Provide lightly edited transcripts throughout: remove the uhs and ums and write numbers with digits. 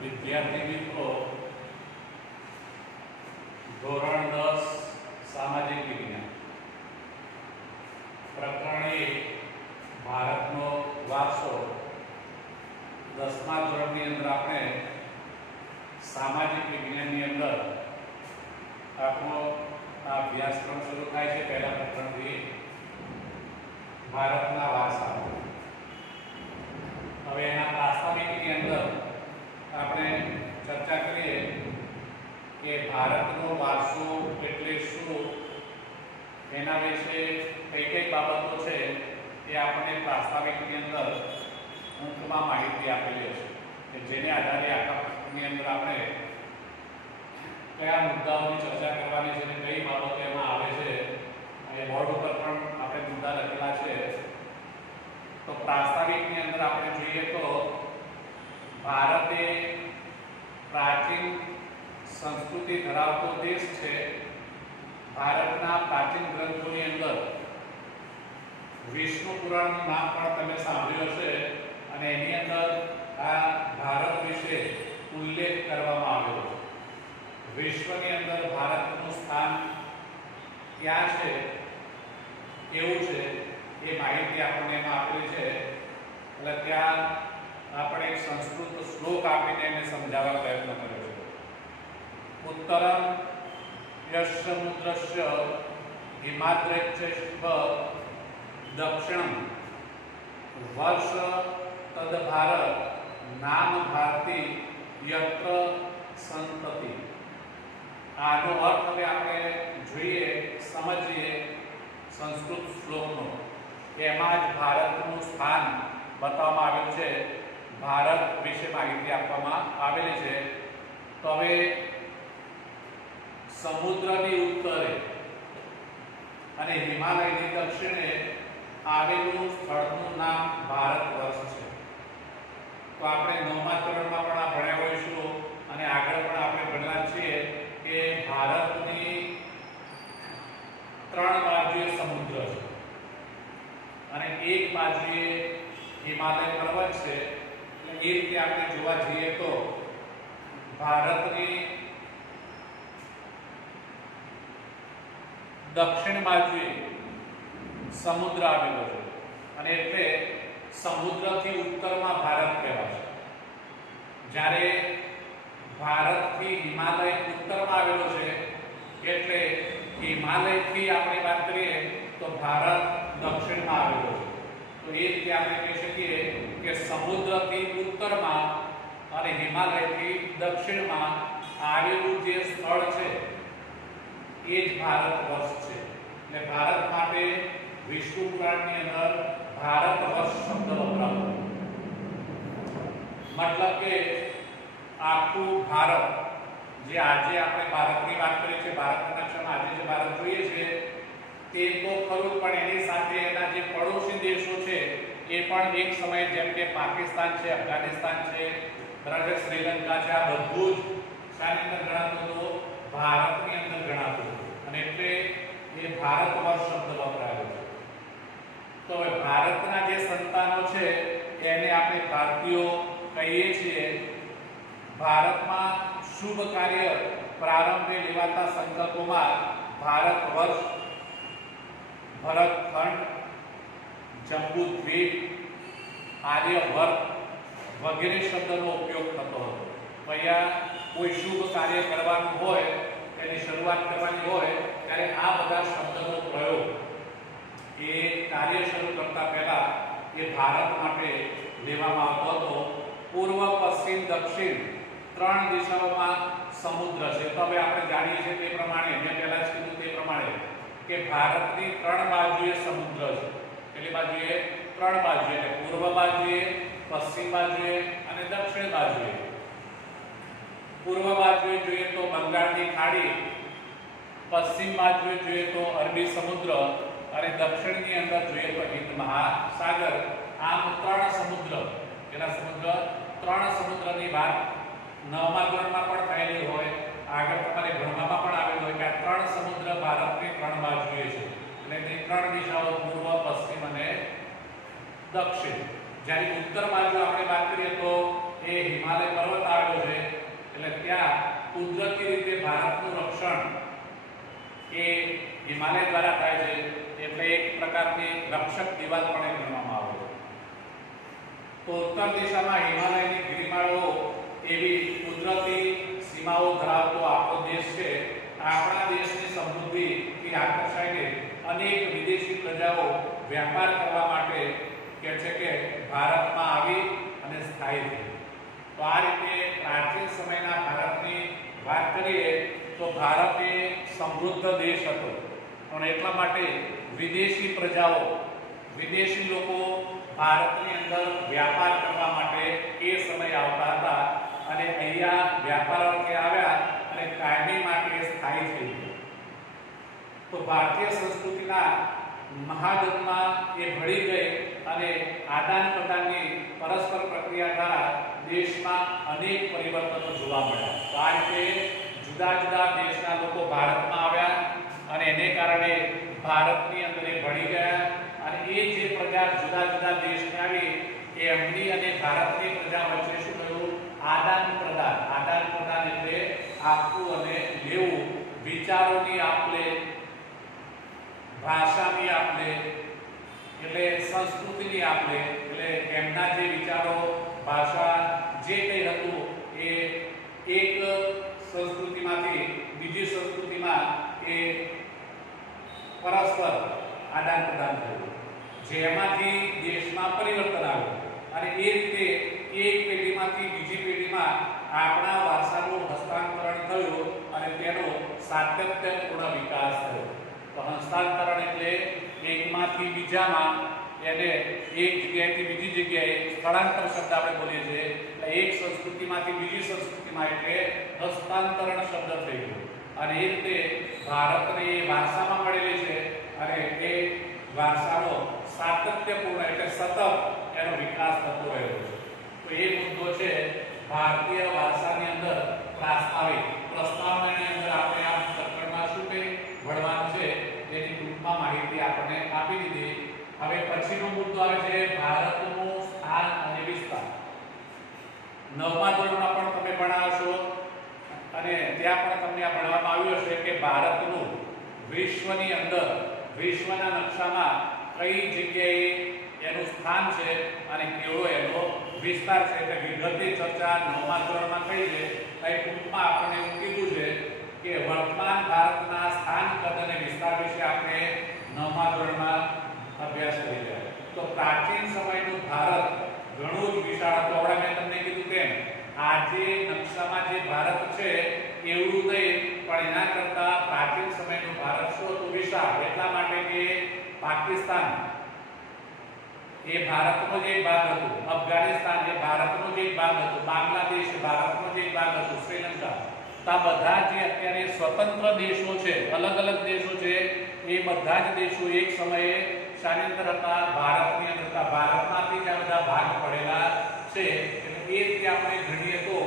વિદ્યાર્થી મિત્રો, ધોરણ 10 સામાજિક વિજ્ઞાન પ્રકરણ 1 ભારતનો વારસો 10મા ધોરણની અંદર આપણે સામાજિક વિજ્ઞાનની અંદર આપણો અભ્યાસક્રમ શરૂ થાય છે. પહેલા પ્રકરણથી ભારતના વારસા. હવે એના પ્રાસ્તાવિકની અંદર આપણે ચર્ચા કરીએ કે ભારતનો વારસો એટલે શું, એના વિશે કઈ કઈ બાબતો છે એ આપણે પ્રાસ્તાવિકની અંદર ટૂંકમાં માહિતી આપેલી છે કે જેને આધારે આખા પુસ્તકની અંદર આપણે કયા મુદ્દાઓની ચર્ચા કરવાની છે અને કઈ બાબતો એમાં આવે છે એ બોર્ડ ઉપર પણ આપણે મુદ્દા લખેલા છે. તો પ્રાસ્તાવિકની અંદર આપણે જોઈએ તો ભારત એ પ્રાચીન સંસ્કૃતિ ધરાવતો દેશ છે. ભારતના પ્રાચીન ગ્રંથોની અંદર વિષ્ણુ પુરાણનું નામ પણ તમે સાંભળ્યું હશે અને એની અંદર આ ભારત વિશે ઉલ્લેખ કરવામાં આવ્યો છે. વિશ્વની અંદર ભારતનું સ્થાન ક્યાં છે કેવું છે એ માહિતી આપણને એમાં આપેલી છે. એટલે ત્યાં આપણે એક સંસ્કૃત શ્લોક આપીને એને સમજાવવા પ્રયત્ન કર્યો છે. ઉત્તરમ યસમુદ્રસ્ય હિમાદ્રેચ્છ દક્ષિણમ વર્ષ તદ ભારત નામ ભારતી યત્ર સંતતિ. આનો અર્થ હવે આપણે જોઈએ, સમજીએ સંસ્કૃત શ્લોકનો. એમાં જ ભારતનું સ્થાન બતાવવામાં આવ્યું છે, ભારત વિશે માહિતી આપવામાં આવેલી છે. તો હવે સમુદ્રની ઉત્તરે અને હિમાલયની દક્ષિણે આવેલું સ્થળનું નામ ભારત વર્ષ છે. તો આપણે 9મા ધોરણમાં પણ આ ભણ્યા હોઈશું અને આગળ પણ આપણે ભણ્યા છીએ કે ભારતની 3 બાજુએ સમુદ્ર છે અને એક બાજુએ હિમાલય પર્વત છે. એટલે એ રીતે આપણે જોવા જઈએ તો ભારતની દક્ષિણ બાજુએ સમુદ્ર આવેલો છે અને એટલે સમુદ્રથી ઉત્તરમાં ભારત કહેવાય છે. જ્યારે ભારતથી હિમાલય ઉત્તરમાં આવેલો છે એટલે હિમાલયથી આપણે વાત કરીએ તો ભારત દક્ષિણમાં આવેલો છે. તો એ રીતે આપણે કહી શકીએ કે સમુદ્રથી ઉત્તરમાં અને હિમાલયથી દક્ષિણમાં આવેલું જે સ્થળ છે એ જ ભારત વર્ષ છે. એટલે ભારત માટે વિષ્ણુ પુરાણની અંદર ભારત વર્ષ શબ્દ વપરાયો. મતલબ કે આખું ભારત, જે આજે આપણે ભારતની વાત કરીએ છીએ, ભારતના નકશામાં આજે જે ભારત જોઈએ છે તે તો ખરું, પણ એની સાથે એના જે પડોશી દેશો છે એ પણ એક સમયે, જેમ કે પાકિસ્તાન છે, અફઘાનિસ્તાન છે, બરાબર, શ્રીલંકા છે, આ બધું જ શાની અંદર ગણાતું હતું? ભારતની અંદર ગણાતું હતું. અને એટલે એ ભારત વર્ષ શબ્દ વપરાયો છે. તો હવે ભારતના જે સંતાનો છે એને આપણે ભારતીયો કહીએ છીએ. ભારતમાં શુભ કાર્ય પ્રારંભે લેવાતા સંકલ્પોમાં ભારત વર્ષ, ભરતખંડ, જંબુદ્વીપ, આર્યભટ્ટ વગેરે શબ્દનો ઉપયોગ થતો હતો. અહીંયા કોઈ શુભ કાર્ય કરવાનું હોય, તેની શરૂઆત કરવાની હોય ત્યારે આ બધા શબ્દનો પ્રયોગ એ કાર્ય શરૂ કરતા પહેલા એ ભારત માટે લેવામાં આવતો હતો. પૂર્વ, પશ્ચિમ, દક્ષિણ 3 દિશાઓમાં સમુદ્ર છે. તો હવે આપણે જાણીએ છીએ તે પ્રમાણે, મેં પહેલા જ કીધું તે પ્રમાણે કે ભારતની 3 બાજુએ સમુદ્ર છે. પેલી બાજુએ 3 બાજુએ, એટલે પૂર્વ બાજુએ, પશ્ચિમ બાજુએ અને દક્ષિણ બાજુએ. પૂર્વ બાજુએ જોઈએ તો બંગાળની ખાડી, પશ્ચિમ બાજુએ જોઈએ તો અરબી સમુદ્ર અને દક્ષિણની અંદર જોઈએ તો હિંદ મહાસાગર. આમ 3 સમુદ્ર, પેલા સમુદ્ર 3 સમુદ્રની વાત 9મા ધોરણમાં પણ થયેલી હોય, આગળ તમારે ભણવામાં પણ આવેલું હોય કે આ 3 સમુદ્ર ભારતની 3 બાજુએ છે. એટલે તે 3 દિશાઓ પૂર્વ, પશ્ચિમ અને દક્ષિણ. જ્યારે ઉત્તર બાજુ આપણે વાત કરીએ તો એ હિમાલય પર્વત આવેલો છે, એટલે ત્યાં કુદરતી રીતે ભારતનું રક્ષણ એ હિમાલય દ્વારા થાય છે, એટલે એક પ્રકારની રક્ષક દિવાલ પણ ગણવામાં આવે છે. તો ઉત્તર દિશામાં હિમાલયની ગિરિમાળાઓ એવી કુદરતી સીમાઓ ધરાવતો આપણો દેશ છે. આપણા દેશની સમૃદ્ધિથી આકર્ષાઈને અનેક વિદેશી પ્રજાઓ વ્યાપાર કરવા માટે કહે છે કે ભારતમાં આવી અને સ્થાયી થઈ. તો આ રીતે પ્રાચીન સમયના ભારતની વાત કરીએ તો ભારત એ સમૃદ્ધ દેશ હતો, અને એટલા માટે વિદેશી પ્રજાઓ, વિદેશી લોકો ભારતની અંદર વ્યાપાર કરવા માટે એ સમય આવતા હતા, અને અહીંયા વ્યાપાર અર્થે આવ્યા અને કાયમી માટે સ્થાયી થઈ ગયા. તો ભારતીય સંસ્કૃતિના મહાજનમાં એ ભળી ગઈ અને આદાન પ્રદાનની પરસ્પર પ્રક્રિયા દ્વારા દેશમાં અનેક પરિવર્તનો જોવા મળ્યા. તો આ રીતે જુદા જુદા દેશના લોકો ભારતમાં આવ્યા અને એને કારણે ભારતની અંદર એ ભળી ગયા, અને એ જે પ્રજા જુદા જુદા દેશની આવી એ એમની અને ભારતની પ્રજા વચ્ચે શું થયું? આદાન પ્રદાન. આદાન પ્રદાન એટલે આપવું અને લેવું, વિચારોની આપ-લે, ભાષાની આપ-લે, એટલે સંસ્કૃતિની આપ-લે, એટલે એમના જે વિચારો, ભાષા, જે કંઈ હતું એ એક સંસ્કૃતિમાંથી બીજી સંસ્કૃતિમાં એ પરસ્પર આદાન પ્રદાન થયું, જેમાંથી દેશમાં પરિવર્તન આવ્યું, અને એ રીતે એક પેઢીમાંથી બીજી પેઢીમાં આપણા વારસાનું હસ્તાંતરણ થયું અને તેનો સાતત્યપૂર્ણ વિકાસ થયો. તો હસ્તાંતરણ એટલે એકમાંથી બીજામાં, એને એક જગ્યાએથી બીજી જગ્યાએ સ્થળાંતર શબ્દ આપણે બોલીએ છીએ, એટલે એક સંસ્કૃતિમાંથી બીજી સંસ્કૃતિમાં, એટલે હસ્તાંતરણ શબ્દ થઈ ગયો. અને એ રીતે ભારતને એ વારસામાં મળેલી છે, અને એ વારસાનો સાતત્યપૂર્ણ એટલે સતત એનો વિકાસ થતો રહ્યો છે. તો એ મુદ્દો છે ભારતીય વારસાની અંદર પ્રસ્તાવનાની અંદર આપણે આ પ્રકરણમાં શું કંઈ ભણવાનું છે એની ટૂંકમાં માહિતી આપણને આપી દીધી. હવે પછીનો મુદ્દો આવે છે ભારતનું સ્થાન અને વિસ્તાર. 9મા ધોરણમાં પણ તમે ભણાવશો, અને ત્યાં પણ તમને આ ભણવામાં આવ્યું હશે કે ભારતનું વિશ્વની અંદર, વિશ્વના નકશામાં કઈ જગ્યાએ એનું સ્થાન છે અને કેવો એનો વિસ્તાર છે. એટલે વિગતની ચર્ચા 9મા ધોરણમાં થઈ છે. અહીં ટૂંકમાં આપણને એવું કીધું છે કે વર્તમાન ભારતના સ્થાન, કદ અને વિસ્તાર વિશે આપણે 9મા ધોરણમાં અભ્યાસ કરી રહ્યા. તો પ્રાચીન સમયનું ભારત ઘણું જ વિશાળ હતું. હમણાં મેં તમને કીધું તેમ આજે નકશામાં જે ભારત છે એવું નહીં, પણ એના કરતા પ્રાચીન સમયનું ભારત શું હતું? વિશાળ. એટલા માટે કે પાકિસ્તાન એ ભારતનો જ એક ભાગ હતું, અફઘાનિસ્તાન એ ભારતનો જ એક ભાગ હતું, બાંગ્લાદેશ ભારતનો જ એક ભાગ હતું, શ્રીલંકા. આ બધા જે અત્યારે સ્વતંત્ર દેશો છે, અલગ અલગ દેશો છે, એ બધા જ દેશો એક સમયે શાની અંદર હતા? ભારતની અંદર હતા. ભારતમાંથી જ આ બધા ભાગ પડેલા છે. એટલે એ રીતે આપણે ગણીએ તો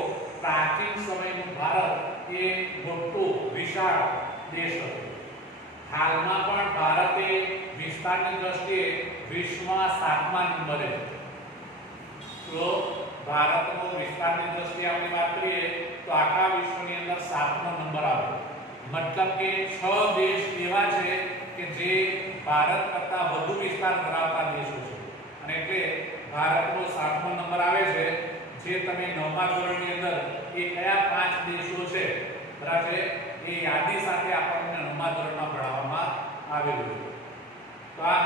પ્રાચીન સમયનું ભારત એ મોટું વિશાળ દેશ હતું. હાલમાં પણ ભારત એ વિસ્તારની દ્રષ્ટિએ વિશ્વમાં 7મા નંબરે છે. તો ભારતનો વિસ્તારની દ્રષ્ટિએ આપણે વાત કરીએ તો આખા વિશ્વની અંદર 7મો નંબર આવે. મતલબ કે 6 દેશ એવા છે કે જે ભારત કરતા વધુ વિસ્તાર ધરાવતા દેશો છે, અને એટલે ભારતનો 7મો નંબર આવે છે. જે તમે 9મા ધોરણની અંદર એ કયા 5 દેશો છે બરાબર એ યાદી સાથે આપણને 9મા ધોરણમાં ભણાવવામાં આવેલું છે. તો આ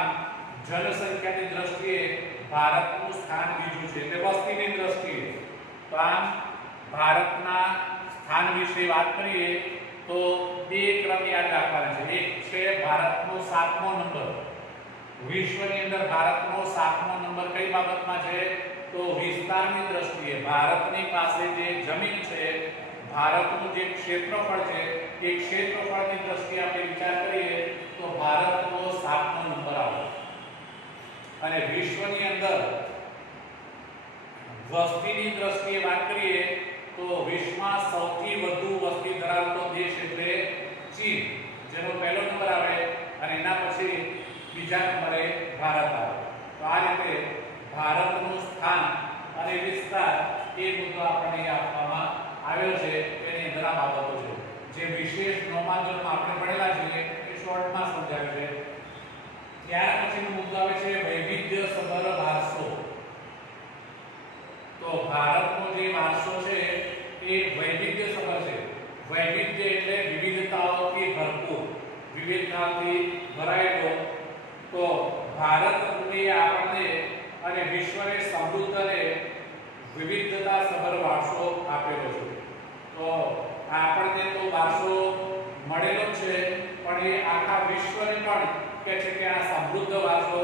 જનસંખ્યાની દ્રષ્ટિએ ભારતનું સ્થાન બીજું છે, એટલે વસ્તીની દ્રષ્ટિએ. તો આમ ભારતના સ્થાન વિશે વાત કરીએ તો બે ક્રમ યાદ રાખવાના છે. એક છે ભારતનો 7મો નંબર. વિશ્વની અંદર ભારતનો 7મો નંબર કઈ બાબતમાં છે? તો વિસ્તારની દ્રષ્ટિએ. ભારતની પાસે જે જમીન છે, ભારતનું જે ક્ષેત્રફળ છે, એ ક્ષેત્રફળની દ્રષ્ટિએ આપણે વિચાર કરીએ તો ભારતનો 7મો નંબર આવે. અને વિશ્વની અંદર વસ્તીની દ્રષ્ટિએ વાત કરીએ તો વિશ્વમાં સૌથી વધુ વસ્તી ધરાવતો દેશ એટલે ચીન, જેનો પહેલો નંબર આવે, અને એના પછી બીજા નંબરે ભારત આવે. તો આ રીતે ભારતનું સ્થાન અને વિસ્તાર એ મુદ્દો આપણને આપવામાં આવ્યો છે. એની અંદર આ બાબતો છે જે વિશેષ નોમાંકનમાં આપણે ભણેલા છીએ એ શોર્ટમાં સમજાવ્યું છે. ત્યાર પછીનો મુદ્દો આવે છે વૈવિધ્યસભર વારસો. તો ભારતનો જે વારસો છે એ વૈવિધ્યસભર છે. વૈવિધ્ય એટલે વિવિધતાઓથી ભરપૂર, વિવિધતાથી ભરાયેલો. તો ભારત ભૂમિએ આપણને અને વિશ્વને સમૃદ્ધ અને વિવિધતા સભર વારસો આપેલો છે. તો આપણને તો વારસો મળેલો છે, પણ એ આખા વિશ્વને પણ કહે છે કે આ સમૃદ્ધ વારસો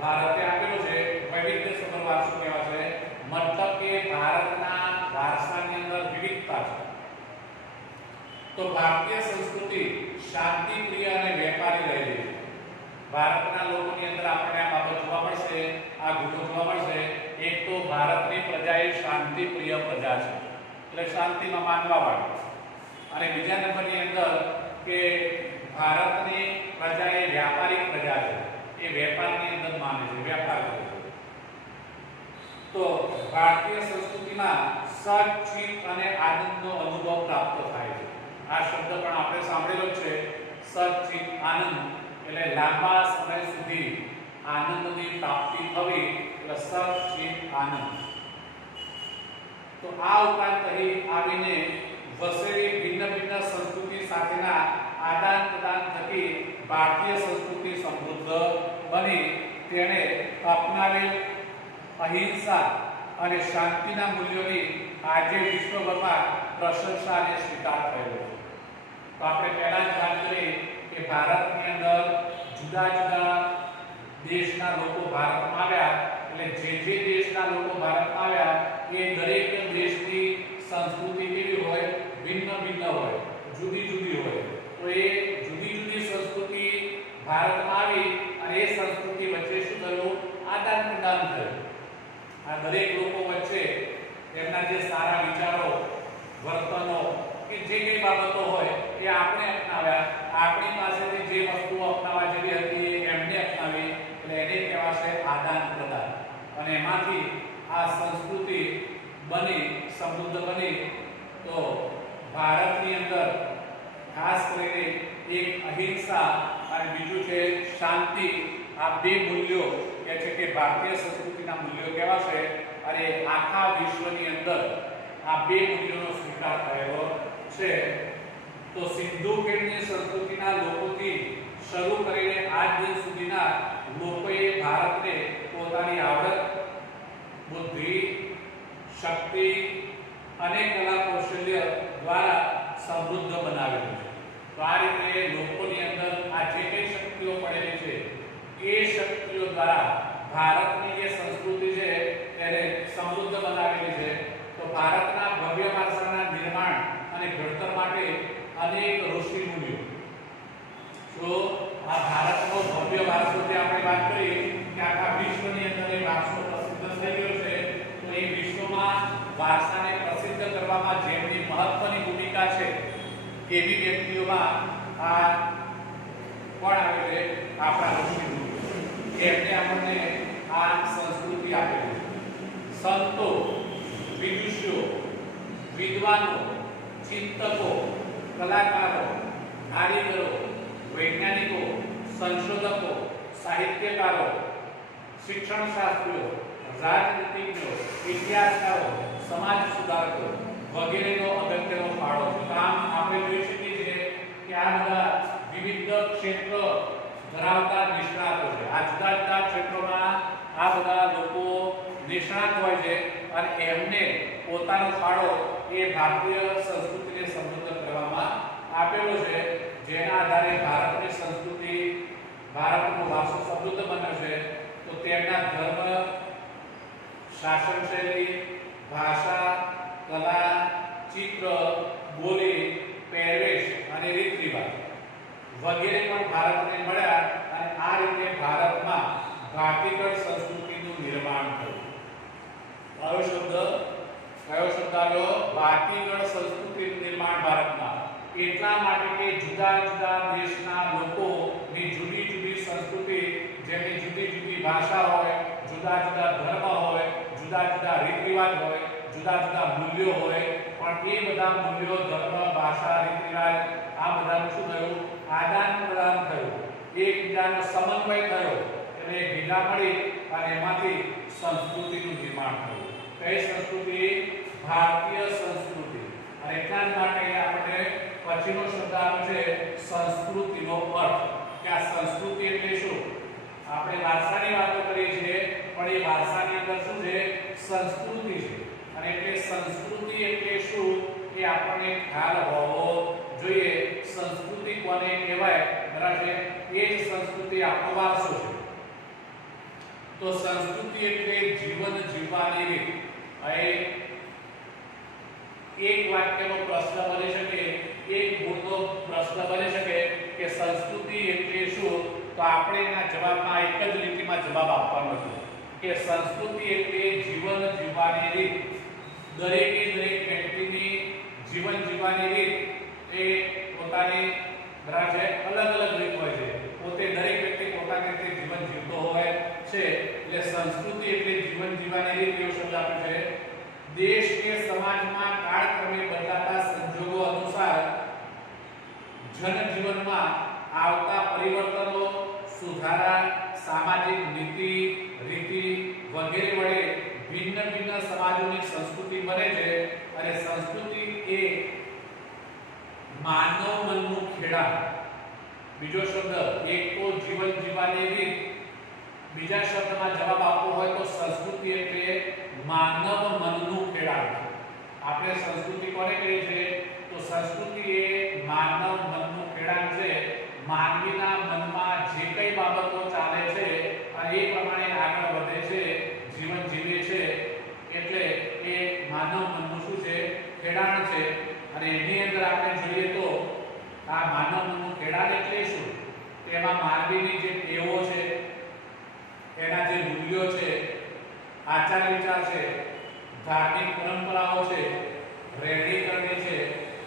ભારતે આપેલો છે. વૈવિધ્ય સભર વારસો કહેવાય છે. મતલબ કે ભારતના વારસાની અંદર વિવિધતા છે. તો ભારતીય સંસ્કૃતિ શાંતિપ્રિય અને વેપારી રહેલી છે. ભારતના લોકોની અંદર આપણને આ બાબત જોવા મળશે, આ ગુણો જોવા મળશે. એક તો ભારતની પ્રજા એ શાંતિપ્રિય પ્રજા છે, એટલે શાંતિમાં માનવાવાળી. અને બીજા નંબરની અંદર કે ભારતની પ્રજા એ વ્યાપારિક પ્રજા છે, એ વેપારની અંદર માને છે, વેપાર કરે છે. તો ભારતીય સંસ્કૃતિમાં સચ્ચિત અને આનંદનો અનુભવ પ્રાપ્ત થાય છે. આ શબ્દ પણ આપણે સાંભળેલો છે, સચ્ચિત આનંદ એટલે લાંબા સમય સુધી આનંદની પ્રાપ્તિ થવી, એટલે સચ્ચિત આનંદ. તો આ ઉપરાંત અહીં આવીને વસેલી ભિન્ન ભિન્ન સંસ્કૃતિ સાથેના આદાન પ્રદાન થકી ભારતીય સંસ્કૃતિ સમૃદ્ધ બની તેણે અપનાવેલ અહિંસા અને શાંતિના મૂલ્યોની આજે વિશ્વભરમાં પ્રશંસા અને સ્વીકાર થયેલો છે. તો આપણે પહેલા જ વાત કરી કે ભારતની અંદર જુદા જુદા દેશના લોકો ભારતમાં આવ્યા, એટલે જે દેશના લોકો ભારતમાં આવ્યા એ દરેક દેશની સંસ્કૃતિ કેવી હોય, ભિન્ન ભિન્ન હોય, જુદી જુદી હોય. તો એ જુદી જુદી સંસ્કૃતિ ભારતમાં આવી અને એ સંસ્કૃતિ વચ્ચે શું થયું, આદાન પ્રદાન થયું. આ દરેક લોકો વચ્ચે તેમના જે સારા વિચારો, વર્તનો કે જે કઈ બાબતો હોય એ આપણે અપનાવ્યા. આપણી પાસેથી જે વસ્તુઓ અપનાવવા જેવી હતી એમને અપનાવી, એટલે એને કહેવાશે આદાન પ્રદાન. અને એમાંથી આ સંસ્કૃતિ બની, સમૃદ્ધ બની. તો ભારતની અંદર ખાસ કરીને એક અહિંસા અને બીજું છે શાંતિ, આ બે મૂલ્યો કે છે કે ભારતીય સંસ્કૃતિના મૂલ્યો કહેવાશે. અને આખા વિશ્વની અંદર આ બે મૂલ્યોનો સ્વીકાર થયેલો છે. તો સિંધુ ખીણની સંસ્કૃતિના લોકોથી શરૂ કરીને આજ દિન સુધીના લોકોએ ભારતને પોતાની આવડત, બુદ્ધિ, શક્તિ અને કલા કૌશલ્ય દ્વારા સમૃદ્ધ બનાવેલું છે. તો આ રીતે લોકોની અંદર આ જે કઈ શક્તિઓ પડેલી છે એ શક્તિઓ દ્વારા ભારતની જે સંસ્કૃતિ છે તેને સમૃદ્ધ બનાવેલી છે. તો ભારતના ભવ્ય વારસાના નિર્માણ અને ઘડતર માટે અનેક ઋષિ મુનિઓ. તો આ ભારતનો ભવ્ય વારસો જે આપણે વાત કરી કે આખા વિશ્વની અંદર એ વારસો પ્રસિદ્ધ થઈ ગયો છે. તો એ વિશ્વમાં વારસાને પ્રસિદ્ધ કરવામાં જેમની મહત્વની ભૂમિકા છે એવી વ્યક્તિઓમાં આ કોણ આવે છે, આપણા ઋષિ મુનિઓ. એમને આપણને આ સંસ્કૃતિ આપેલી છે. સંતો, વિદુષીઓ, વિદ્વાનો, ચિંતકો, કલાકારો, કારીગરો, વૈજ્ઞાનિકો, સંશોધકો, સાહિત્યકારો, શિક્ષણ શાસ્ત્રીઓ, રાજનીતિજ્ઞો, ઇતિહાસકારો, સમાજ સુધારકો વગેરેનો અગત્યનો ફાળો છે. આમ આપણે જોઈ શકીએ છીએ કે આ બધા વિવિધ ક્ષેત્ર ધરાવતા નિષ્ણાતો છે. આ જુદા જુદા ક્ષેત્રોમાં આ બધા લોકો નિષ્ણાત હોય છે અને એમને પોતાનો ફાળો એ ભારતીય સંસ્કૃતિને સમૃદ્ધ કરવામાં આપેલો છે. જેના આધારે ભારતની સંસ્કૃતિ, ભારતનો વારસો સમૃદ્ધ બન્યો છે. તો તેમના ધર્મ, શાસન શૈલી, ભાષા, કલા, ચિત્ર, બોલી, પહેરવેશ અને રીત રિવાજ વગેરે પણ ભારતને મળ્યા અને આ રીતે ભારતમાં ભાતીગળ સંસ્કૃતિનું નિર્માણ થયું. કયો શબ્દ આવ્યો? ભાતીગળ સંસ્કૃતિનું નિર્માણ ભારતમાં. એટલા માટે કે જુદા જુદા દેશના લોકોની જુદી જુદી સંસ્કૃતિ, જેની જુદી જુદી ભાષા હોય, જુદા જુદા ધર્મ હોય, જુદા જુદા રીત રિવાજ હોય, જુદા જુદા મૂલ્યો હોય, પણ એ બધા મૂલ્યો, ધર્મ, ભાષા, રીત રિવાજ આ બધાનું શું થયું? આદાન પ્રદાન થયું, એકબીજાનો સમન્વય થયો, એટલે ભેગા મળી અને એમાંથી સંસ્કૃતિનું નિર્માણ થયું. કઈ સંસ્કૃતિ? ભારતીય સંસ્કૃતિ. અને એટલા જ માટે આપણે પછીનો શબ્દ આવે છે સંસ્કૃતિનો અર્થ. કે આ સંસ્કૃતિ એટલે શું? આપણે વારસાની વાતો કરીએ છીએ, પણ એ વારસાની અંદર શું છે? સંસ્કૃતિ છે. અને એટલે સંસ્કૃતિ એટલે શું એ આપણને ખ્યાલ હોવો જોઈએ. સંસ્કૃતિ કોને કહેવાય? બરાબર છે, એ જ સંસ્કૃતિ આપણો વારસો છે. તો સંસ્કૃતિ એટલે જીવન જીવવાની રીત. હવે એક વાક્યનો પ્રશ્ન બની શકે, એક ગુણનો પ્રશ્ન બની શકે કે સંસ્કૃતિ એટલે શું? તો આપણે એના જવાબમાં એક જ લીટીમાં જવાબ આપવાનો છે કે સંસ્કૃતિ એટલે જીવન જીવવાની રીત. દરેકે દરેક વ્યક્તિની જીવન જીવવાની રીત એ પોતાની બરાબર છે અલગ અલગ રીત હોય છે. પોતે દરેક વ્યક્તિ પોતાની રીતે જીવન જીવતો હોય છે. એટલે સંસ્કૃતિ એટલે જીવન જીવવાની રીત એવો શબ્દ આપ્યો છે. દેશ કે સમાજમાં કાળક્રમે બદલાતા સંજોગો અનુસાર જનજીવનમાં આવતા પરિવર્તનો, સુધારા, સામાજિક નીતિ રીતિ વગેરે વડે ભિન્ન ભિન્ન સમાજોની સંસ્કૃતિ બને છે. અને સંસ્કૃતિ એ માનવ મનનું ખેડાણ. બીજો શબ્દ એક તો જીવન જીવવાની રીત, બીજા શબ્દમાં જવાબ આપવો હોય તો સંસ્કૃતિ એટલે માનવ મનનું ખેડાણ. આપણે સંસ્કૃતિ કોને કહીએ છીએ? તો સંસ્કૃતિ એ માનવ મનનું ખેડાણ છે. માનવીના મનમાં જે કઈ બાબતો ચાલે છે અને એ પ્રમાણે આગળ વધે છે, જીવન જીવે છે, એટલે એ માનવ મનનું શું છે? ખેડાણ છે. અને એની અંદર આપણે જોઈએ તો આ માનવ મનનું ખેડાણ એટલે શું? તેમાં માનવીની જે ટેવો છે, એના જે મૂલ્યો છે, આચાર વિચાર છે, ધાર્મિક પરંપરાઓ છે, રહેણી કરણી છે,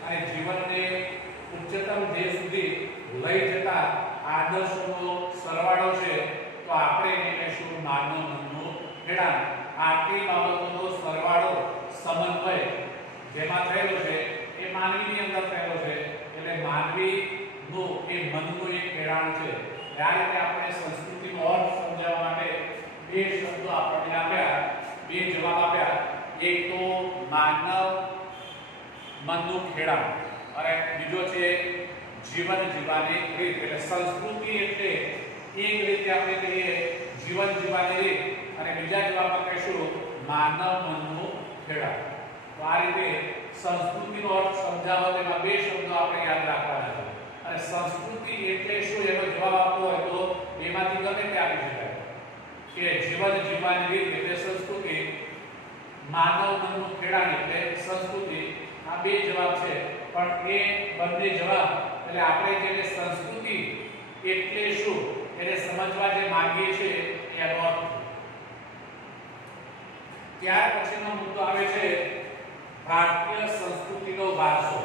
અને જીવનને ઉચ્ચતમ ધ્યેય સુધી લઈ જતા આદર્શોનો સરવાળો છે. તો આપણે એને કહીશું માનવ મનનું ખેડાણ. આટલી બાબતોનો સરવાળો, સમન્વય જેમાં થયેલો છે એ માનવીની અંદર થયેલો છે. એટલે માનવીનું એ મનનું એક ખેડાણ છે. આ રીતે આપણે સંસ્કૃતિનો અર્થ સમજાવવા માટે બે શબ્દો આપણને આપ્યા, બે જવાબ આપ્યા. એક તો માનવ મનનું ખેડાણ અને બીજો છે જીવન જીવવાની રીત. એટલે સંસ્કૃતિ એટલે એક રીતે આપણે કહીએ જીવન જીવવાની રીત, અને બીજા જવાબમાં કહીશું માનવ મનનું ખેડાણ. તો આ રીતે સંસ્કૃતિનો અર્થ સમજાવવા તેમાં બે શબ્દો આપણે યાદ રાખવાના છે. અને સંસ્કૃતિ એટલે શું એનો જવાબ આપવો હોય તો એમાંથી ગમે તે આપી શકાય. કે જીવન જીવવાની રીત એટલે સંસ્કૃતિ, માનવ મનનું ખેડાણ એટલે સંસ્કૃતિ. આ બે જવાબ છે, પણ એ બંને જવાબ એટલે આપણે જેને સંસ્કૃતિ એટલે શું એને સમજવા જે માંગીએ છીએ એનો અર્થ. ત્યાર પછીનો મુદ્દો આવે છે ભારતીય સંસ્કૃતિનો વારસો.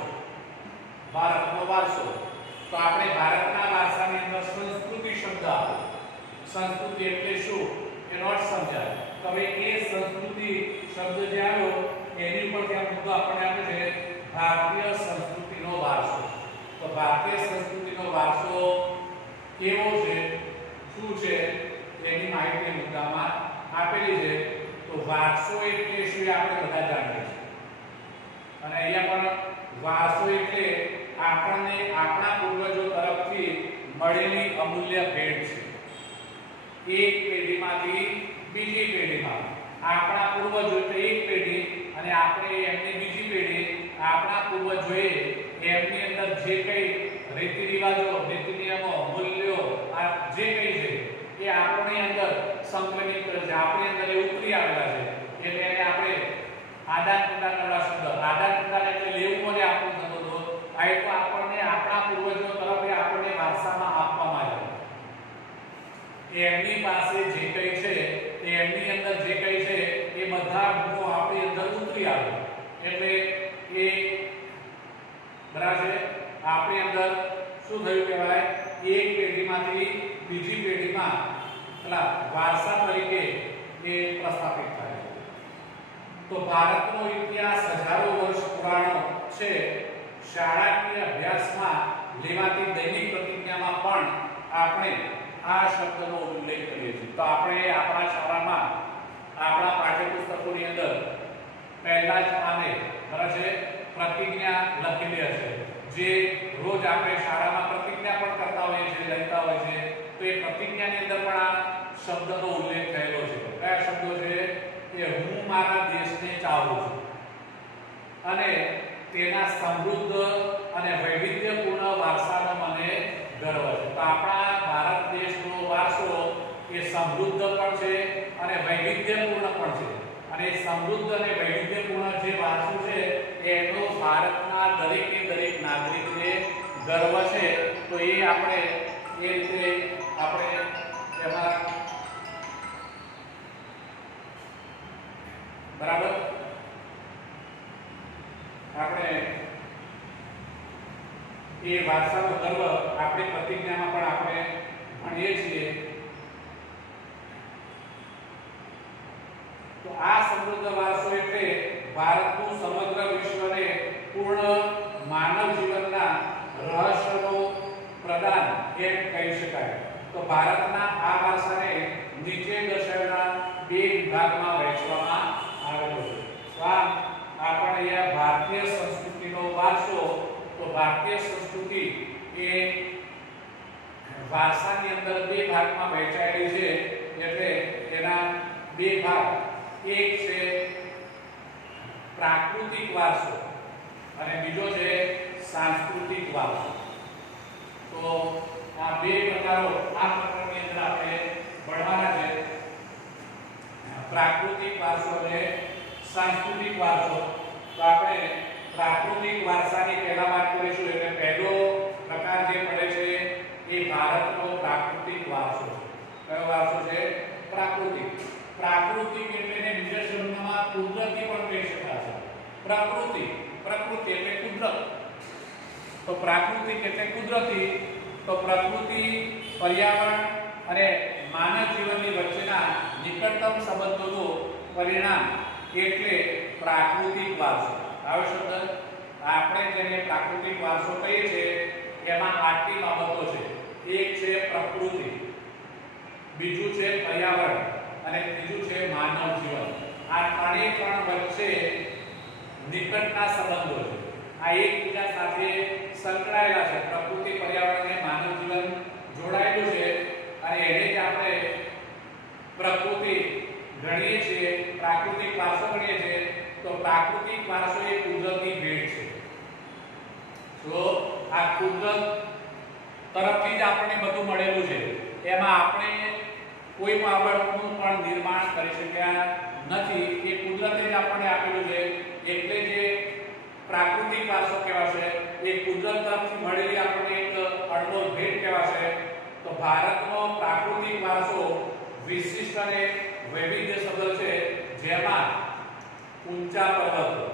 ભારતનો વારસો. તો આપણે ભારતના વારસાની અંદર સંસ્કૃતિ શબ્દ આવે. સંસ્કૃતિ એટલે શું એનો અર્થ સમજાય. તો હવે એ સંસ્કૃતિ શબ્દ જે આવ્યો એની ઉપરથી આ મુદ્દો આપણને આપે છે ભારતીય સંસ્કૃતિનો વારસો. તો ભારતીય સંસ્કૃતિનો વારસો કેવો છે, શું છે, એની માહિતી મુદ્દામાં આપેલી છે. તો વારસો એટલે શું આપણે બધા જાણીએ છીએ. અને અહીંયા પણ વારસો એટલે આપણને આપણા પૂર્વજો તરફથી મળેલી અમૂલ્ય ભેટ છે. એક પેઢીમાંથી બીજી પેઢીમાં આપણા પૂર્વજો એટલે એક પેઢી અને આપણે એમની બીજી પેઢી, આપણા પૂર્વજોએ એમની અંદર જે કઈ રીતિ રિવાજો, નીતિ નિયમો, મૂલ્યો આ જે કઈ છે એ આપણી અંદર સંકલિત કરે છે, આપણી અંદર એ ઉતરી આવેલા છે. એટલે એને આપણે આદાન પ્રદાન વાળા શબ્દ, આદાન પ્રદાન એટલે લેવું મને આપવું થતું હતું. આ તો આપણને આપણા પૂર્વજો તરફથી આપણને વારસામાં આપવામાં આવ્યું. એમની પાસે જે કઈ છે, એમની અંદર જે કઈ છે એ બધા ગુણો આપણી અંદર ઉતરી આવે. એટલે એ બરાબર છે આપણી અંદર શું થયું કહેવાય, એક પેઢીમાંથી બીજી પેઢીમાં પેલા વારસા તરીકે એ પ્રસ્થાપિત થાય. તો ભારતનો ઇતિહાસ હજારો વર્ષ પુરાણો છે. શાળાકીય અભ્યાસમાં લેવાતી દૈનિક પ્રતિજ્ઞામાં પણ આપણે આ શબ્દનો ઉલ્લેખ કરીએ છીએ. તો આપણે આપણા શાળામાં આપણા પાઠ્યપુસ્તકોની અંદર પહેલા જ પાને બરાબર છે પ્રતિજ્ઞા લખેલી હશે, જે રોજ આપણે શાળામાં પ્રતિજ્ઞા પણ કરતા હોઈએ છીએ, લખતા હોય છે. તો એ પ્રતિજ્ઞાની અંદર પણ આ શબ્દનો ઉલ્લેખ થયેલો છે. કયા શબ્દો છે? કે હું મારા દેશને ચાહું છું અને તેના સમૃદ્ધ અને વૈવિધ્યપૂર્ણ વારસાનો મને ગર્વ છે. તો આપણા ભારત દેશનો વારસો એ સમૃદ્ધ પણ છે અને વૈવિધ્યપૂર્ણ પણ છે. અને સમૃદ્ધ અને વૈવિધ્યપૂર્ણ જે વારસો છે એનો ભારતના દરેકે દરેક નાગરિકને ગર્વ છે. તો એ આપણે એ રીતે આપણે એમાં બરાબર આપણે એ વારસાનો ગર્વ આપણી પ્રતિજ્ઞામાં પણ આપણે ભણીએ છીએ. તો આ સમૃદ્ધ વારસો એટલે ભારતનું સમગ્ર વિશ્વને પૂર્ણ માનવ જીવનના રહસ્યનો પ્રદાન એમ કહી શકાય. તો ભારતના આ વારસાને નીચે દર્શાવેલા બે વિભાગમાં વહેંચવામાં આવેલો છે. તો આમ આપણે અહીંયા ભારતીય સંસ્કૃતિનો વારસો, તો ભારતીય સંસ્કૃતિ એ વારસાની અંદર બે ભાગમાં વહેંચાયેલી છે. એટલે એના બે ભાગ, એક છે પ્રાકૃતિક વારસો અને બીજો છે સાંસ્કૃતિક વારસો. તો આ બે પ્રકારો આ પ્રકરણની અંદર આપણે ભણવાના છે, પ્રાકૃતિક વારસો અને સાંસ્કૃતિક વારસો. તો આપણે પ્રાકૃતિક વારસાની પહેલા વાત કરીશું. એટલે પહેલો પ્રકાર જે પડે છે એ ભારતનો પ્રાકૃતિક વારસો છે. કયો વારસો છે? પ્રાકૃતિક. પ્રાકૃતિક એટલે બીજા શબ્દમાં કુદરતી પણ કહી શકાય. પ્રકૃતિ, પ્રકૃતિ એટલે કુદરત. તો પ્રાકૃતિક એટલે કુદરતી. તો પ્રકૃતિ, પર્યાવરણ અને માનવ જીવનની વચ્ચેના નિકટતમ સંબંધોનું પરિણામ એટલે પ્રાકૃતિક વારસો. આવો શબ્દ આપણે જેને પ્રાકૃતિક વારસો કહીએ છીએ એમાં આટલી બાબતો છે. એક છે પ્રકૃતિ, બીજું છે પર્યાવરણ અને ત્રીજું છે માનવ જીવન. આ ત્રણેય વચ્ચે નિકટના સંબંધો છે. આ એકબીજા સાથે સંકળાયેલા છે. પ્રકૃતિ, પર્યાવરણ અને માનવ જીવન જોડાયેલું છે અને એને જ આપણે પ્રકૃતિ ગણીએ છીએ, પ્રાકૃતિક વારસો ગણીએ છીએ. તો પ્રાકૃતિક વારસો એ કુદરતની ભેટ છે. તો આ કુદરત તરફથી જ આપણને બધું મળેલું છે. એમાં આપણે કોઈ બાબતનું પણ નિર્માણ કરી શક્યા નથી. એ કુદરતે જ આપણને આપેલું છે. એટલે જે પ્રાકૃતિક વારસો કહેવાશે એ કુદરત તરફથી મળેલી આપણને એક અણમોલ ભેટ કહેવાશે. તો ભારતનો પ્રાકૃતિક વારસો વિશિષ્ટ અને વૈવિધ્યસભર છે, જેમાં ઊંચા પર્વતો.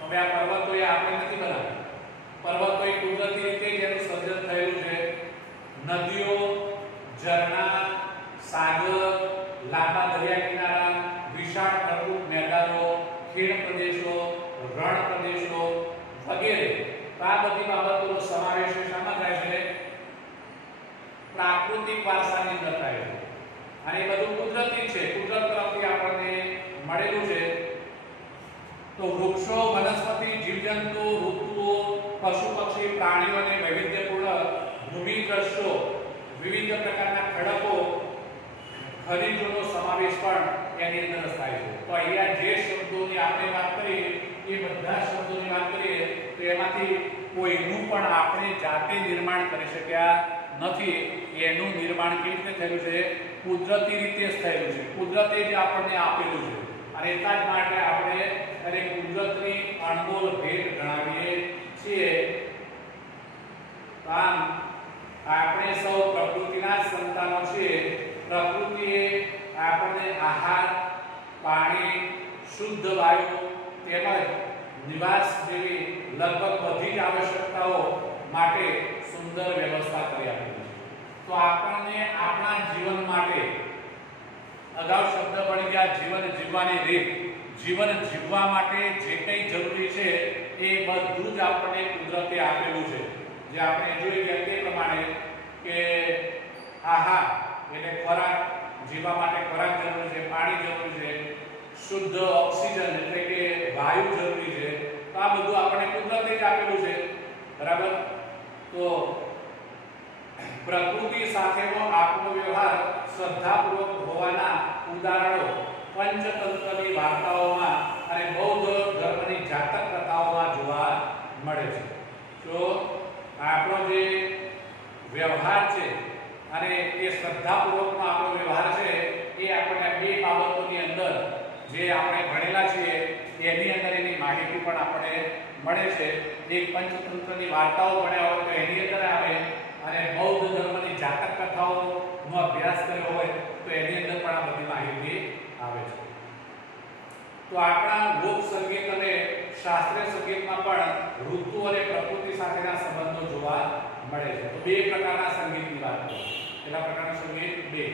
હવે આ પર્વતો એ આપણે નથી બનાવ્યા. પર્વતો એ કુદરતી રીતે જ એનું સર્જન થયેલું છે. નદીઓ, ઝરણા, સાગર, લાંબા દરિયા કિનારા, વિશાળ ખડકૂટ મેદાનો, ખીણ પ્રદેશો, રણ પ્રદેશો વગેરે. આ બધી બાબતોનો સમાવેશ શામાં થાય છે? પ્રાકૃતિક વારસાની અંદર થાય છે. અને એ બધું કુદરતી છે, કુદરત તરફથી આપણને મળેલું છે. તો વૃક્ષો, વનસ્પતિ, જીવજંતુ, ઋતુઓ, પશુ પક્ષી, પ્રાણીઓ અને વૈવિધ્યપૂર્ણ ભૂમિ દ્રશ્યો, વિવિધ પ્રકારના ખડકો, ખનિજોનો સમાવેશ પણ એની અંદર થાય છે. તો અહીંયા જે શબ્દોની આપણે વાત કરી એ બધા શબ્દોની વાત કરીએ તો એમાંથી કોઈનું પણ આપણે જાતે નિર્માણ કરી શક્યા નથી. એનું નિર્માણ કેવી રીતે થયેલું છે? કુદરતી રીતે જ થયેલું છે. કુદરતે જ આપણને આપેલું છે અને એટલા જ માટે આપણે એને કુદરતની અણમોલ ભેટ ગણાવીએ છીએ. આમ આપણે સૌ પ્રકૃતિના જ સંતાનો છીએ. પ્રકૃતિએ આપણને આહાર, પાણી, શુદ્ધ વાયુ તેમજ નિવાસ જેવી લગભગ બધી જ આવશ્યકતાઓ માટે સુંદર વ્યવસ્થા કરી આપેલી છે. તો આપણને આપણા જીવન માટે અગાઉ શબ્દ પડી ગયા જીવન જીવવાની રીત. જીવન જીવવા માટે જે કંઈ જરૂરી છે એ બધું જ આપણને કુદરતે આપેલું છે. જે આપણે જોઈ ગયા તે પ્રમાણે કે આહાર એટલે ખોરાક, જીવવા માટે ખોરાક જરૂરી છે, પાણી જરૂરી છે, શુદ્ધ ઓક્સિજન એટલે કે વાયુ જરૂરી છે. તો આ બધું આપણને કુદરતે જ આપેલું છે. બરાબર. તો પ્રકૃતિ સાથેનો આપણો વ્યવહાર શ્રદ્ધાપૂર્વક હોવાના ઉદાહરણો પંચતંત્રની વાર્તાઓમાં અને બૌદ્ધ ધર્મની જાતક કથાઓમાં જોવા મળે છે. તો આપણો જે વ્યવહાર છે અને એ શ્રદ્ધાપૂર્વકનો આપણો વ્યવહાર છે એ આપણને બે બાબતોની અંદર જે આપણે ભણેલા છીએ એની અંદર એની માહિતી પણ આપણે મળે છે. એક પંચતંત્રની વાર્તાઓ ભણ્યા હોય તો એની અંદર આવે, અને બૌદ્ધ ધર્મની જાતક કથાઓનો અભ્યાસ કર્યો હોય તો એની અંદર પણ આ બધી માહિતી આવે છે. તો આપણા લોક સંગીત અને શાસ્ત્રીય સંગીતમાં પણ ઋતુ અને પ્રકૃતિ સાથેના સંબંધો જોવા મળે છે. તો બે પ્રકારના સંગીતની વાત કરીએ. પહેલા પ્રકારનું સંગીત બે.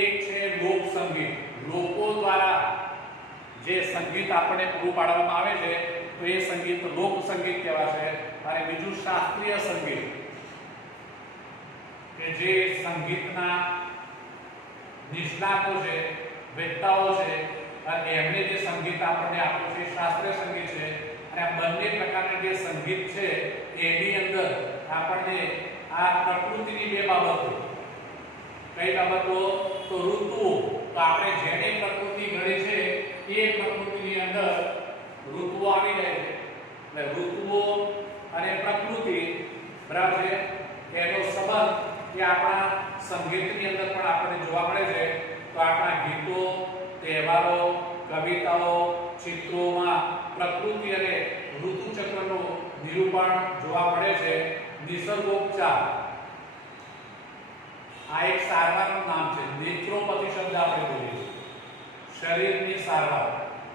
એક છે લોક સંગીત, લોકો દ્વારા જે સંગીત આપણને પૂરું પાડવામાં આવે છે તો એ સંગીત લોક સંગીત કહેવાશે. અને બીજું શાસ્ત્રીય સંગીત કે જે સંગીતના નિષ્ણાતો છે, વેદતાઓ છે, અને એમને જે સંગીત આપણને આપ્યું છે શાસ્ત્રીય સંગીત છે. અને આ બંને પ્રકારના જે સંગીત છે એની અંદર આપણને આ પ્રકૃતિની બે બાબતો, કઈ બાબતો? તો ઋતુઓ. તો આપણે જેને પ્રકૃતિ ગણી છે એ પ્રકૃતિની અંદર ઋતુઓ આવી જાય છે. એટલે ઋતુઓ અને પ્રકૃતિ, બરાબર છે, એનો સંબંધ એ આપણા સંગીતની અંદર પણ આપણને જોવા મળે છે. તો આપણા ગીતો, તહેવારો, કવિતાઓ, ચિત્રોમાં પ્રકૃતિ અને ઋતુચક્રનું નિરૂપણ જોવા મળે છે. નિસર્ગોપચાર આ એક સારવારનું નામ છે. નેત્રોપતિ શબ્દ આપણે બોલીએ છીએ. શરીરની સારવાર,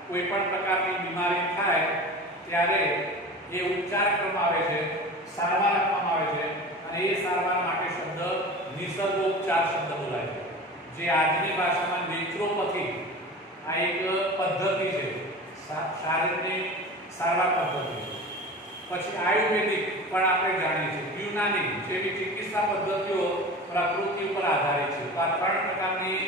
કોઈ પણ પ્રકારની બીમારી થાય ત્યારે એ ઉપચાર કરવામાં આવે છે, સારવાર આપવામાં આવે છે, અને એ સારવાર માટે શબ્દ નિસર્ગોપચાર શબ્દ બોલાય છે. જે આજની ભાષામાં નેત્રોપથી આ એક પદ્ધતિ છે, શારીરની સારવાર પદ્ધતિ. પછી આયુર્વેદિક પણ આપણે જાણીએ છીએ. યુનાની જેવી ચિકિત્સા પદ્ધતિઓ પ્રકૃતિ ઉપર આધારિત છે. તો આ ત્રણ પ્રકારની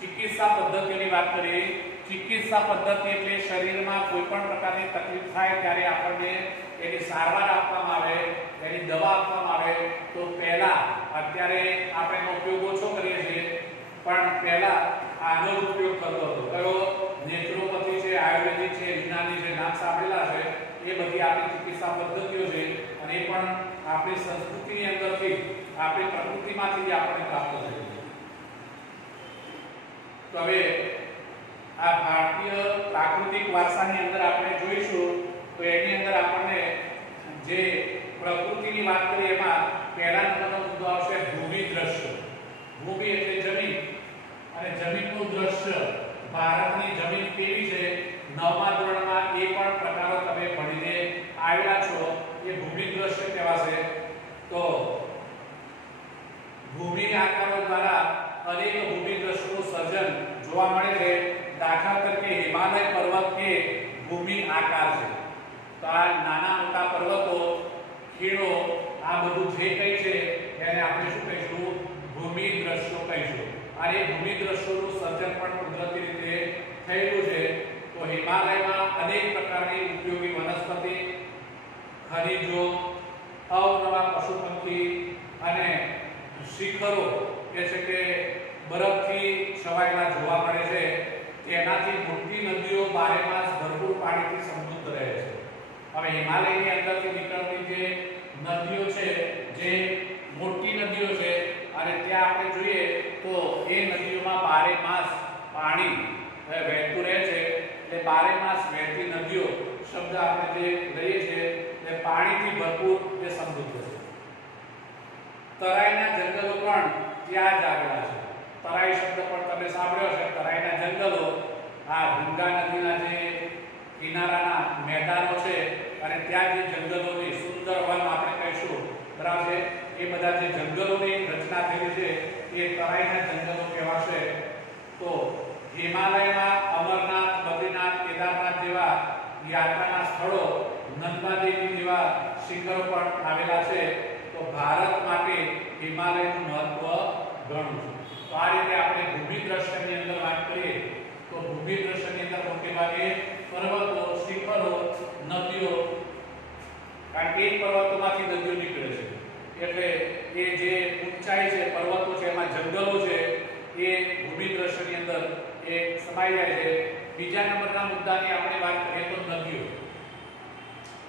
ચિકિત્સા પદ્ધતિઓની વાત કરીએ. ચિકિત્સા પદ્ધતિ એટલે શરીરમાં કોઈ પણ પ્રકારની તકલીફ થાય ત્યારે આપણને એની સારવાર આપવામાં આવે, એની દવા આપવામાં આવે. તો પહેલા, અત્યારે આપણે એનો ઉપયોગ ઓછો કરીએ છીએ, પણ પહેલા આનો ઉપયોગ થતો હતો. કયો? નેત્રોપથી છે, આયુર્વેદિક છે, યુનાની છે, નામ સાંભળેલા છે. એ બધી આપણી ચિકિત્સા પદ્ધતિઓ છે અને એ પણ આપણી સંસ્કૃતિની અંદરથી, આપણી પ્રકૃતિમાંથી જ આપણને પ્રાપ્ત થઈ છે. તો હવે આ ભારતીય પ્રાકૃતિક વારસાની અંદર આપણે જોઈશું તો એની અંદર આપણને જે પ્રકૃતિની વાત કરીએ એમાં પહેલા નંબરનો મુદ્દો આવશે ભૂમિ દ્રશ્ય. ભૂમિ એટલે જમીન, અને જમીનનું દ્રશ્ય. ભારતની જમીન કેવી છે? 9મા ધોરણમાં એ પણ પ્રકારો તમે ભણીને આવેલા છો. એ ભૂમિ દ્રશ્ય કહેવાશે. તો ભૂમિ આકારો દ્વારા અનેક ભૂમિ દ્રશ્યોનું સર્જન જોવા મળે છે. દાખલા તરીકે હિમાલય પર્વત એ ભૂમિ આકાર છે. તો આ નાના મોટા પર્વતો, ખીણો, આ બધું જે કંઈ છે એને આપણે શું કહીશું? ભૂમિ દ્રશ્યો કહીશું. અને ભૂમિ દ્રશ્યોનું સર્જન પણ કુદરતી રીતે થયેલું છે. તો હિમાલયમાં અનેક પ્રકારની ઉપયોગી વનસ્પતિ, ખનિજો, અવનવા પશુ પંખી અને શિખરો કે છે કે બરફથી છવાયેલા જોવા મળે છે. તેનાથી મોટી નદીઓ બારેમાસ ભરપૂર પાણીથી સમૃદ્ધ રહે છે. હવે હિમાલયની અંદરથી નીકળતી જે નદીઓ છે, જે મોટી નદીઓ છે, અને ત્યાં આપણે જોઈએ તો એ નદીઓમાં બારેમાસ પાણી વહેતું રહે છે. એટલે બારેમાસ વહેતી નદીઓ શબ્દ આપણે જે લઈએ છીએ એ પાણીથી ભરપૂર, જે સમૃદ્ધ છે. તરાઈના જંગલો પણ ત્યાં જ આવેલા છે. તરાઈ શબ્દ પણ તમે સાંભળ્યો છે. તરાઈના જંગલો આ ગંગા નદીના જે કિનારાના મેદાનો છે અને ત્યાં જે જંગલોની સુંદર વન આપણે કહીશું, બરાબર છે, એ બધા જે જંગલોની રચના થયેલી છે એ તરાઈના જંગલો કહેવાશે. તો હિમાલયમાં અમરનાથ, બદ્રીનાથ, કેદારનાથ જેવા યાત્રાના સ્થળો, નર્મદા દેવી જેવા શિખરો પણ આવેલા છે. તો ભારત માટે હિમાલયનું મહત્વ ઘણું છે. તો આ રીતે આપણે ભૂમિ દ્રશ્યની અંદર વાત કરીએ તો ભૂમિ દ્રશ્યની અંદર મોટે ભાગે પર્વતો, શિખરો, નદીઓ, કારણ કે પર્વતોમાંથી નદીઓ નીકળે છે એટલે એ જે ઊંચાઈ છે, પર્વતો છે, એમાં જંગલો છે, એ ભૂમિ દ્રશ્યની અંદર એ સમાઈ જાય છે. બીજા નંબરના મુદ્દાની આપણે વાત કરીએ તો નદીઓ.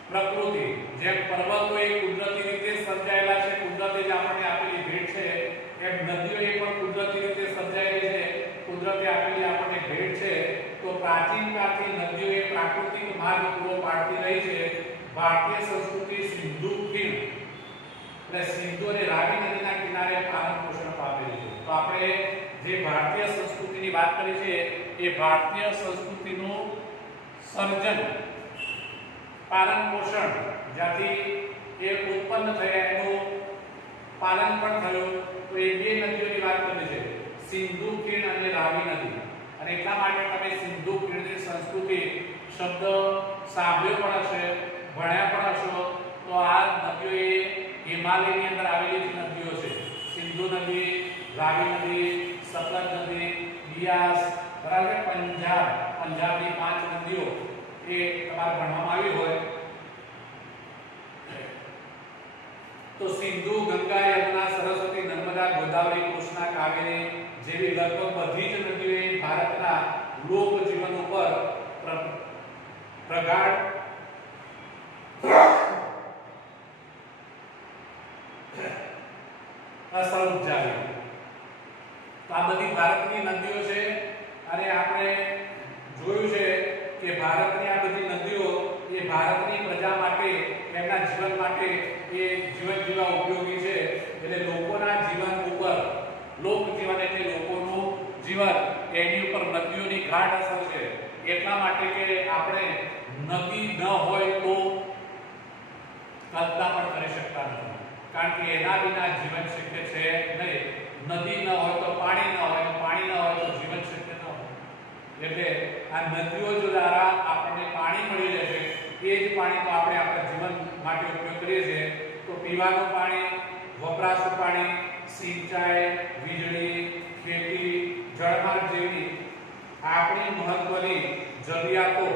પ્રકૃતિ, જેમ પર્વતો એ કુદરતી રીતે સર્જાયેલા છે, કુદરતે જે આપણને આપેલી ભેટ છે, એમ નદીઓ એ પણ કુદરતી રીતે સર્જાયેલી છે, કુદરતે આપેલી આપણને ભેટ છે. તો પ્રાચીન કાળથી નદીઓ એ પ્રાકૃતિક માર્ગ પૂરો પાડતી રહી છે. ભારતીય સંસ્કૃતિ સિંધુ ખીણ એટલે સિંધુ અને રાવી નદીના કિનારે પાલન પોષણ પામેલી છે. તો આપણે જે ભારતીય સંસ્કૃતિની વાત કરી છે એ ભારતીય સંસ્કૃતિનું સર્જન, પાલન પોષણ જ્યાંથી એ ઉત્પન્ન થયા એનું પાલન પણ થયું. તો એ બે નદીઓની વાત કરી છે, સિંધુ ખીણ અને રાવી નદી. અને એટલા માટે તમે સિંધુ ખીણની સંસ્કૃતિ શબ્દ સાંભળ્યો પણ હશે, ભણ્યા પણ હશો. તો આ નદીઓ એ હિમાલયની અંદર આવેલી નદીઓ છે. સિંધુ નદી, રાવી નદી, સતલજ નદી, બિયાસ, બરાબર, પંજાબની 5 નદીઓ એ તમારે ભણવામાં આવી હોય તો સિંધુ, ગંગા, યમુના, સરસ્વતી, નર્મદા, ગોદાવરી, કૃષ્ણા, કાવેરી જેવી લગભગ બધી જ નદીઓએ ભારતના લોક જીવન ઉપર પ્રગાઢ અસર ઉપજાવી. તો આ બધી ભારતની નદીઓ છે અને આપણે જોયું છે કે ભારતની આ બધી નદીઓ એ ભારતની પ્રજા માટે, એમના જીવન માટે એ જીવન જીવવા ઉપયોગી છે. એટલે લોકોના જીવન ઉપર, લોક જીવન એટલે લોકોનું જીવન, એની ઉપર નદીઓની ગાઢ અસર છે. એટલા માટે કે આપણે નદી ન હોય તો કલ્પના પણ કરી શકતા નથી, કારણ કે એના વિના જીવન શક્ય છે નહીં. નદી ન હોય તો પાણી ન હોય, પાણી ન હોય તો જીવન શક્ય ન હોય. એટલે આ નદીઓ દ્વારા આપણને પાણી મળી રહે છે. એ જ પાણીનો આપણે આપણા જીવન માટે ઉપયોગ કરીએ છીએ. તો પીવાનું પાણી, વપરાશનું પાણી, સિંચાઈ, વીજળી, ખેતી, જળમાર્ગ જેવી આપણી મહત્વની જરૂરિયાતો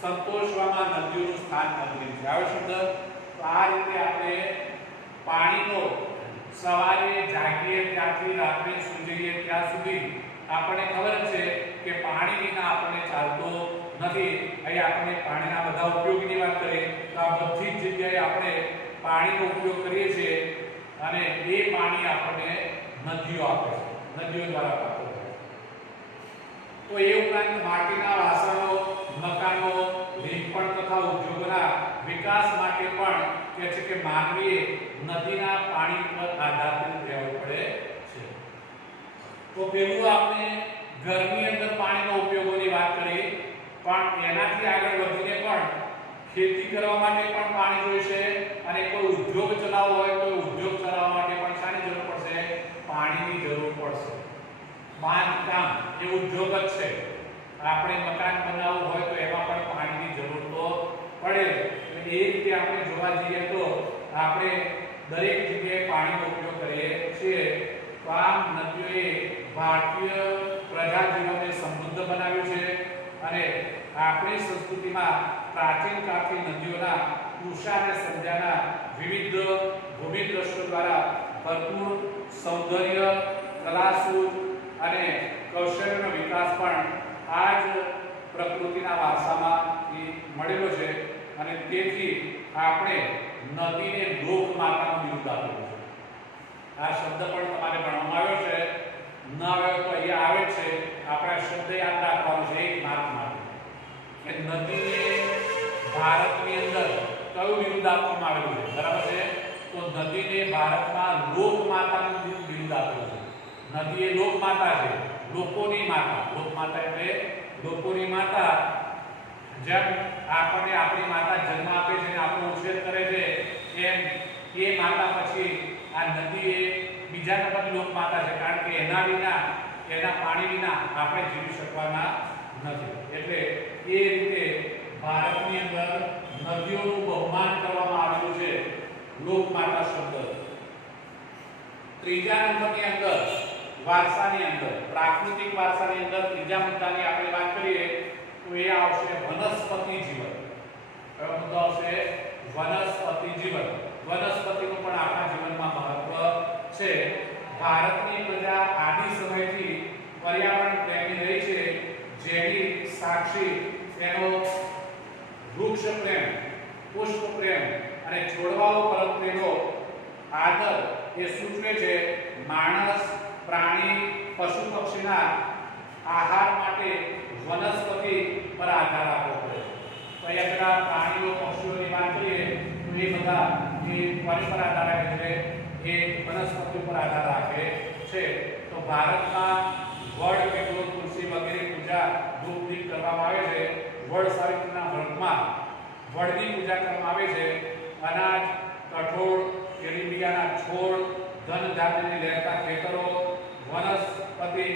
સંતોષવામાં નદીઓનું સ્થાન મહત્વનું છે. આવે શબ્દ. તો આ રીતે આપણે પાણીનો સવારે જાગીએ ત્યાંથી રાત્રે સૂઈ જઈએ ત્યાં સુધી આપણને ખબર છે કે પાણી વિના આપણને ચાલતો નથી. અહીં આપણે પાણીના બધા ઉપયોગની વાત કરીએ તો આ બધી જ જગ્યાએ આપણે પાણીનો ઉપયોગ કરીએ છીએ અને એ પાણી આપણને નદીઓ આપે છે, નદીઓ દ્વારા પ્રાપ્ત થાય છે. તો એ ઉપરાંત માટીના વાસણો, મકાનો, લીંપણ તથા ઉદ્યોગોના વિકાસ માટે પણ કહે છે કે માનવીએ નદીના પાણી પર આધારિત રહેવું પડે છે. તો પેલું આપણે ઘરની અંદર પાણીનો ઉપયોગોની વાત કરી, પણ એનાથી આગળ વધીને પણ ખેતી કરવા માટે પણ પાણી જોઈશે અને કોઈ ઉદ્યોગ ચલાવવો હોય તો ઉદ્યોગ ચલાવવા માટે પણ શાની જરૂર પડશે? પાણીની જરૂર પડશે. બાંધકામ એ ઉદ્યોગ જ છે. આપણે મકાન બનાવવું હોય તો એમાં પણ પાણીની જરૂર તો પડે. એટલે એ રીતે આપણે જોવા જઈએ તો આપણે દરેક જગ્યાએ પાણીનો ઉપયોગ કરીએ છીએ. તો આ નદીઓએ ભારતીય પ્રજા જીવનને સમૃદ્ધ બનાવ્યું છે અને આપણી સંસ્કૃતિમાં પ્રાચીન કાળથી નદીઓના કૃષા અને સંધ્યાના વિવિધ ભૂમિ દ્રશ્યો દ્વારા ભરપૂર સૌંદર્ય, કલાસૂઝ અને કૌશલ્યનો વિકાસ પણ આ જ પ્રકૃતિના વારસામાંથી મળેલો છે. અને તેથી આપણે નદીને લોક માતાનું બિરુદ આપેલું છે. આ શબ્દ પણ તમારે ભણવામાં આવ્યો છે. ન આવ્યો તો અહીંયા આવે છે. આપણે શબ્દ યાદ રાખવાનો છે એક માર્ક માટે કે નદીને ભારતની અંદર કયું બિરુદ આપવામાં આવેલું છે? બરાબર છે. તો નદીને ભારતમાં લોક માતાનું બિરુદ આપેલું છે. નદી એ લોક માતા છે, લોકોની માતા. લોક માતા એટલે લોકોની માતા. જેમ આપણને આપણી માતા જન્મ આપે છે અને આપણો ઉછેર કરે છે, એમ એ માતા પછી આ નદી એ બીજા નંબરની લોક માતા છે, કારણ કે એના વિના એના પાણી વિના આપણે જીવી શકવાના નથી. એટલે એ રીતે ભારતની અંદર નદીઓનું બહુમાન કરવામાં આવેલું છે લોકમાતા શબ્દ. ત્રીજા નંબરની અંદર વારસાની અંદર પ્રાકૃતિક વારસાની અંદર ત્રીજા મુદ્દાની આપણે વાત કરીએ તો એ આવશે વનસ્પતિ જીવન. કયો મુદ્દો આવશે? વનસ્પતિ જીવન. વનસ્પતિનું પણ આપણા જીવનમાં મહત્વ છે. ભારતની પ્રજા આદિ સમયથી પર્યાવરણ પ્રેમી રહી છે, જેની સાક્ષી તેનો વૃક્ષ પ્રેમ, પુષ્પ પ્રેમ અને છોડવાઓ પ્રત્યેનો આદર એ સૂચવે છે. માણસ, પ્રાણી, પશુ પક્ષીના આહાર માટે વનસ્પતિ પર આધાર આપવો પડે. તો અહીંયા પેલા પ્રાણીઓ પક્ષીઓની વાત કરીએ તો એ બધા એ કોની પર આધાર રાખે છે? એ વનસ્પતિ પર આધાર રાખે છે. તો ભારતમાં વડ, પીપળો, તુલસી વગેરે પૂજા ધૂપ દીપ કરવામાં આવે છે. વડ સાવિત્રીના વ્રતમાં વડની પૂજા કરવામાં આવે છે. અનાજ, કઠોળ, કેરીબિયાના છોડ, ધન ધાન્યની લહેરતા ખેતરો, વનસ્પતિ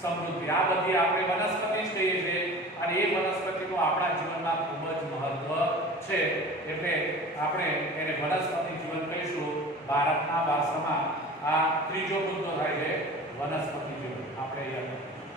સમૃદ્ધિ, આ બધી આપણે વનસ્પતિ જ કહીએ છીએ અને એ વનસ્પતિનું આપણા જીવનમાં ખૂબ જ મહત્વ છે. એટલે આપણે એને વનસ્પતિ જીવન કહીશું. ભારતના વારસામાં આ ત્રીજો મુદ્દો થાય છે વનસ્પતિ જીવન. આપણે અહીંયા